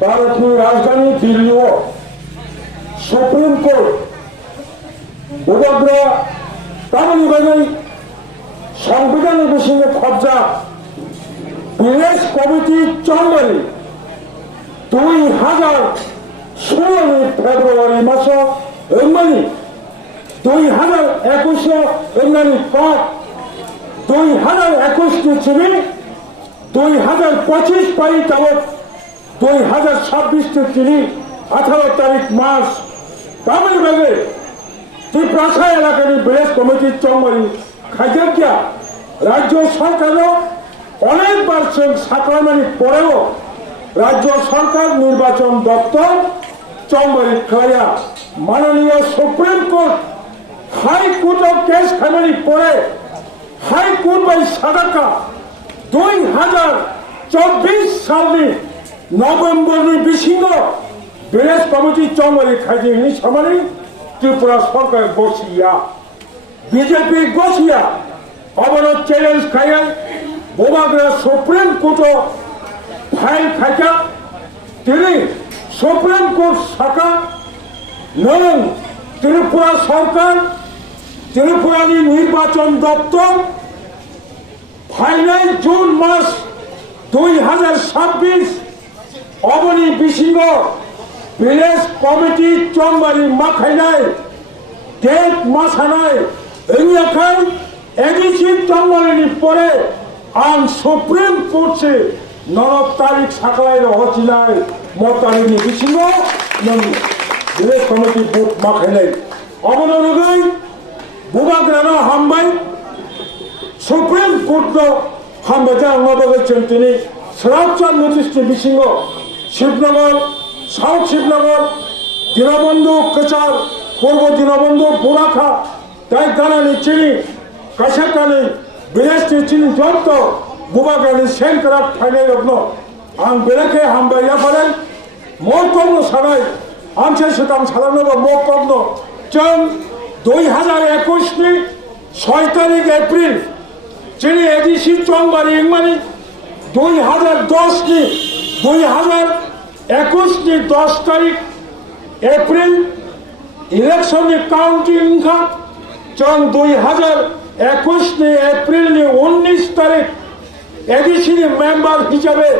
भारतની રાજધાની દિલ્હીઓ supreme court উপগ্রহ তামিলনাড়ু সংবিধানের বিষয়ে কবজা বিদেশ কমিটি চন্দ্রী 2016 ফেব্রুয়ারি মাস এমনি 2021 এমনি পাঁচ 2021 চিনি 2025 তারিখ যাবৎ 2026 চিনি 18 তারিখ মাস তামিলনাড়ু ত্রিপুরা এলাকার বিদেশ কমিটির চন্দ্রী খাইজাকিয়া রাজ্য সরকারও অনেকবার সাকরামানি পরেও রাজ্য সরকার নির্বাচন দপ্তর চন্দ্রী খেলাইয়া মাননীয় সুপ্রিম কোর্ট হাইকোর্টও কেস খাইমানি পরে হাইকোর্ট বাই সাদাকা 2024 সালनि নভেম্বরनि বিসিङ বিদেশ কমিটি চন্দ্রী খাইজিनि সামানি ত্রিপুরা সরকার গছিয়া বিজেপি গছিয়া অবরোধ চ্যালেঞ্জ খাইয়া বোমাগ্রা সুপ্রিম কোর্ট ফাইল খাইকা তিনি সুপ্রিম কোর্ট শাখা নং ত্রিপুরা সরকার ত্রিপুরানি নির্বাচন দপ্তর ফাইনাল জুন মাস 2026 অবনি বিসিङ বিদেশ কমিটি চন্দ্রী মাখাইনাই ডেট মাসানাই এখান এডিসি চন্দ্রী পরে আন সুপ্রিম কোর্টে 9 তারিখ সাকালাই হচ্ছিলাই মতারিনি বিসিङ বিদেশ কমিটি বুট মাখাইনাই অবনগৈ বুবাগ্রানো হামবাই সুপ্রিম কোর্ট হামবাজা আংবাগৈ তিনি সরাবচার নোটিসটি বিসিङ শিবনগর সাউথ শিবনগর দীনবন্ধু কচার পূর্ব দীনবন্ধু বুড়াখা তাই গানানি চিনি কাছাকানি বিদেশটি চিনি যত বুবাগানি সেন্টার ফাইনাল রত্ন আং বেড়েকে হামবাইয়া পারেন মরকর্ণ সারাই আনছে সেতাম সাধারণ মরকর্ণ চন 2021 नि 6 তারিখ এপ্রিল চিনি এডিসি চন্দ্রী ইংমানি 2010 नि 2021 नि 10 तारीख एप्रिल इलेक्शन नि काउंटिंग का चन 2021 नि एप्रिल नि 19 तारीख एडिसी नि मेंबर हिसाबे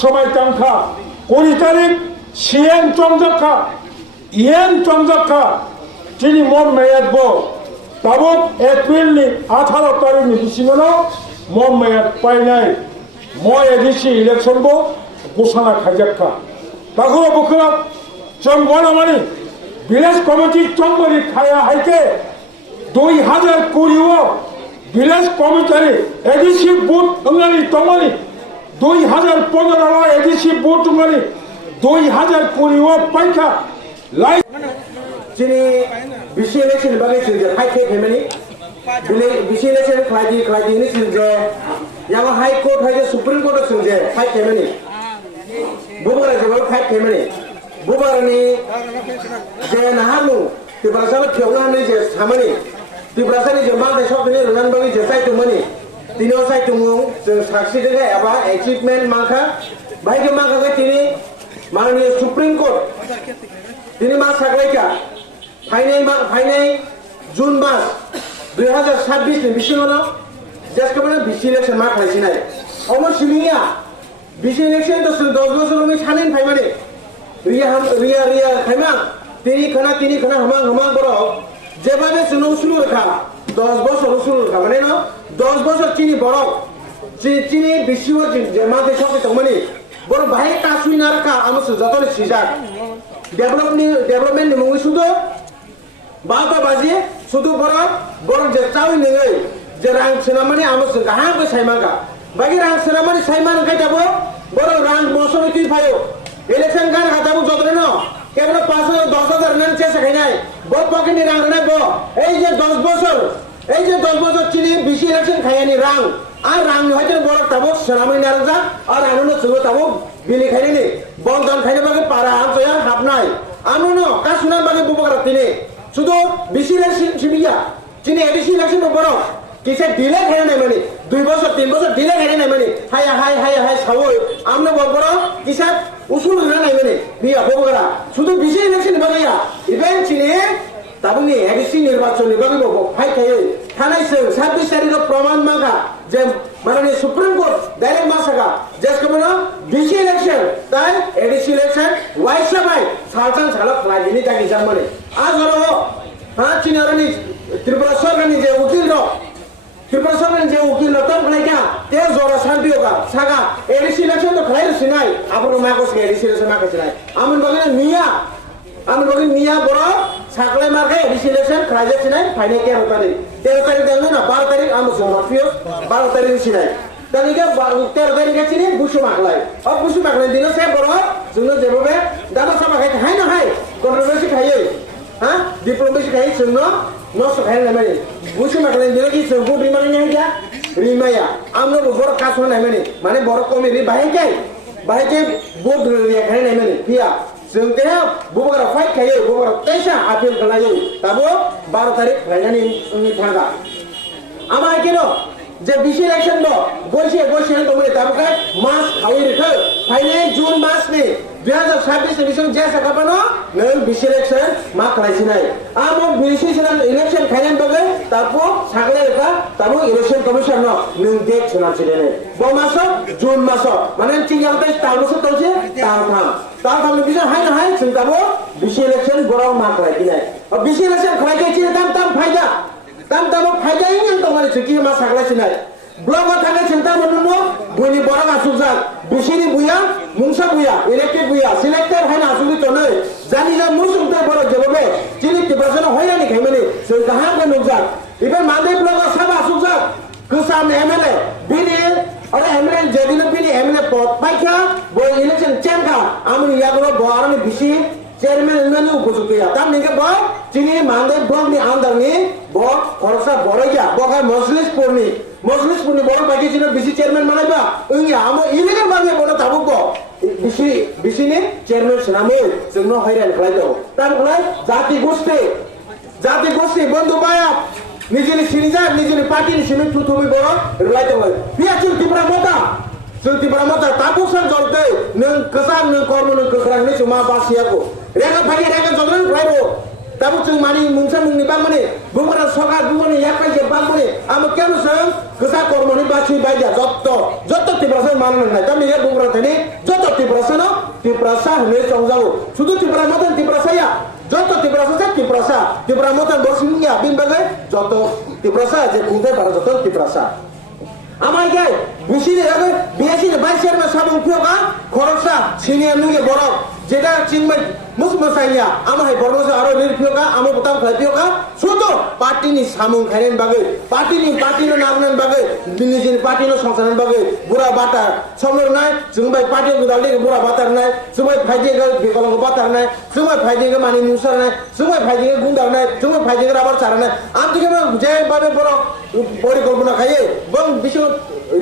समय तंखा 20 तारीख सीएम चंद्रखा इएम चंद्रखा चिनी मम मेयत बो तबो एप्रिल नि 18 तारीख नि बिसिङनो मम मेयत पाइनाय म एडिसी इलेक्शन बो घोषणा खाइजाखा তাহলে বকরা চঙ্গনামানি বিদেশ কমিটি চন্দ্রী খায়া হাইকে 2020 বিদেশ কমিটি এডিসি বুট অঙ্গানি তমানি 2015 এডিসি বুট অঙ্গানি 2020 পাইখা লাই চিনি বিসি ইলেকশন বাগে যে হাইকে ফেমিনি বিসি ইলেকশন খাইদি নি যে ইয়ামা হাই কোর্ট হাইকে সুপ্রিম কোর্ট যে হাই ফেমিনি बुबारा जब फाइव फेमिली बुबारानि जे नाहामु तिब्रासाबो खेवनानै जे सामानि तिब्रासानि जे मांथाय सबनि रुनान बागै जे साइतुमनि तिनो साइतुमु जों साक्सिदों एबा एचिभमेन्ट माखा बायगे माखाखै तिनि माननीय सुप्रीम कोर्ट तिनि मा सागलायका फाइनाय जून मास 2026 नि बिसिङनो जेसकबो बिसि इलेक्शन मा खालायसिनाय अमो सिलिया बिसि इलेक्शन तो 10 बছর में छानेन फाइमाने रिया खाइमा तिनी खना हमां बरो जेबाबे सुनो सुलु रखा 10 বছর सुलु रखा माने न 10 বছর चिनी बरो चिनी बिसिओ जे माते सके तमनि बरो भाई तासुइ नारका आमस जतले सिजा डेभलपमेन्ट नि मुंगै सुदो बाबा बाजी सुदो बरो जे चाउ नङै जे रां सोनामानि आमस गाहां बे साइमागा बागि रां सोनामानि साइमान गायदाबो বড় রান মৌসুমে তুই ভাইও ইলেকশন গান হাতাবো যতরে ন কেবল 5,000 10,000 নেন চেষ্টা খাই নাই বড় পকেটে রাং নাই এই যে 10 বছর চিনি বেশি ইলেকশন খাইনি রাং আর রাং হয়তো বড় তাবো সেনামি নারজা আর আনন্দ সুগো তাবো বিলি খাইনি বন্ধন খাইনি বাকি পারা আনছয়া হাবনাই আনন্দ কা শুনার বাকি বুবকরা তিনি শুধু বেশি ইলেকশন সিবিয়া চিনি এডিসি ইলেকশন বড় কিসে ডিলে খাই নাই মানে 2 বছর 3 বছর ডিলে খাই নাই মানে হাই সাবই আমরা বড় কিসে উসুল নাই মানে বিয়া বুবকরা শুধু বেশি ইলেকশন বাকিয়া ইভেন্ট চিনি তাবুনি এডিসি নির্বাচন বাকি বব ফাই খাই থানাইছে 26 তারিখ প্রমাণ মাগা যে মানে সুপ্রিম কোর্ট ডাইরেক্ট মাসাগা জাজ কমনো ডিসি ইলেকশন তাই এডিসি ইলেকশন ওয়াইসা ভাই সালসান সালক রাজনীতি তাকি জামানে আজ হলো হ্যাঁ চিনারনি ত্রিপুরা সরকারনি যে উকিল র ত্রিপুরা সরকারনি যে উকিল র তম খাইকা তে জরা শান্তি হোগা সাগা এডিসি ইলেকশন তো খাইর সিনাই আপন মাকস এডিসি ইলেকশন মাকস নাই আমন বাগে মিয়া বড় সাকলে মার্কে এডিসি ইলেকশন খাইজে সিনাই ফাইনে কে হতারি 13 তারিখ দেন না 12 তারিখ আমি জমাফিও 12 তারিখ সিনাই তানিকে 13 তারিখে চিনি বুসু মাকলাই বুসু মাকলাই দিন সে বড় जोंनो जेबोबे दाबा साबा खाय हाय ना हाय कन्ट्रोवर्सी खायो हा डिप्लोमेसी खायो जोंनो नस खाय ना माने बुसु माकलाई दिनो कि जोंखौ रिमानि हायजा रिमाया आमनो बर कासो नाय माने बर कमिरि बाहायके बोर्ड रिया खाय नाय माने पिया जोंते बुबरा फाइट खायो बुबरा तेसा आपिल खालायो दाबो 12 तारिख रायनानि थांगा आमा केनो যে বিশি ইলেকশন দ গইছে তো মানে তাবকে মাস খাই রেখে ফাইনাল জুন মাস নে 2026 এডিশন যে সাকাবানো নন বিশি ইলেকশন মা খাইছি নাই আমো বিশি ইলেকশন খাইনান বগে তারপর সাগলে রেখা তাবো ইলেকশন কমিশন ন নন ডেট শোনাছিলেন ব মাস জুন মাস মানে চিঙ্গালতে তালবস তছে তাম বিশি হাই না হাই চিন্তাবো বিশি ইলেকশন বড় মা খাইছি নাই বিশি ইলেকশন খাইছি দাম ফাইদা दाम फायदाय yang tongani ceki ma sakla sinai blog thangay cinta monumo buni borang asujak bisini buya mungsa buya elected buya selected haina asuli tonai jani ja musum te boro jebobe chini tibrasana hoina ni khaimani se kaham ke nukjak iben mande blog sab asujak kusam MLA bini ore MLA jedino bini MLA pot paikha bo election chenka amuni yagro boarani bisi chairman ইউনিয়নে উপযুক্ত তার নিকে ব চিনি মান্দে বংনি আন্দারনি ব খরচা বড়ইয়া বগায় মজলিস পড়নি বড় বাকি ছিল বিসি চেয়ারম্যান মানাইবা ইংয়া আমো ইলিগাল ভাবে বড় তাবুক বিসিনি চেয়ারম্যান সনামে जोंनो হয়রান খাইতো তার ফলে জাতি গোষ্ঠী বন্ধু বায়া নিজের সিনিজা নিজের পার্টির সিমি থুথুমি বড় রলাইতো হয় পিয়াচুল ত্রিপুরা মতা তাপুসার জলতে নং কেসার নং কর্ম নং কেসরাंनि सुमा बासियाको रेगा फारि रेगा जलन रायरो ताबु जों मानि मुंसा मुंनि बांमने बुमरा सरकार बुमनि यापाय जे बांमने आम केनो जों केसा कर्मनि बासि बायजा जत्त तिब्रासा मानन नाय तामि हे बुमरा थानि जत्त तिब्रासा हने संजागो सुदु तिब्रा मतन तिब्रासाया जत्त तिब्रा मतन बसिनिया बिनबागे जत्त तिब्रासा जे बुंदे बारा जत्त तिब्रासा আমার কে বিসিনি আগে বিএসসি ভাইস চেয়ারম্যান সাবং ফিওকা খরচা সিনিয়র নুগে বড় যেটা চিনমেন মুসমসাইয়া আমায় বড়জে আরো নিরফিওকা আমো বতাম খাইফিওকা শুধু পার্টিনি সামুং খাইরেন বাগে পার্টিনো নামনেন বাগে নিজের পার্টিনো সংসারেন বাগে বুড়া বাটা সমর নাই जोंबाय পার্টি গুদালে বুড়া বাটার নাই जोंबाय ফাইদে বিকলঙ্গ বাটার নাই जोंबाय ফাইদে মানি মুসার নাই जोंबाय ফাইদে গুন্দার নাই जोंबाय ফাইদে রাবার চারা নাই আমদিকে যে ভাবে বড় পরিকল্পনা খাইয়ে বং বিশু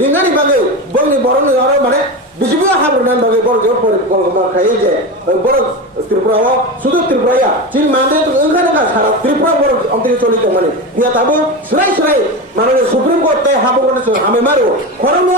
রিঙ্গানি বাগে বংনি বড়নি আরো মানে বিজেপি হাবরনান বাগে বড় জোর পরিকল্পনা খাইয়ে যে বড় ত্রিপুরা শুধু ত্রিপুরা চিন মানদে তো ওখানে সারা ত্রিপুরা বড় অন্তরে চলিত মানে ইয়া তাবো সরাই মানে সুপ্রিম কোর্ট তাই হাবরনে হামে মারো খরম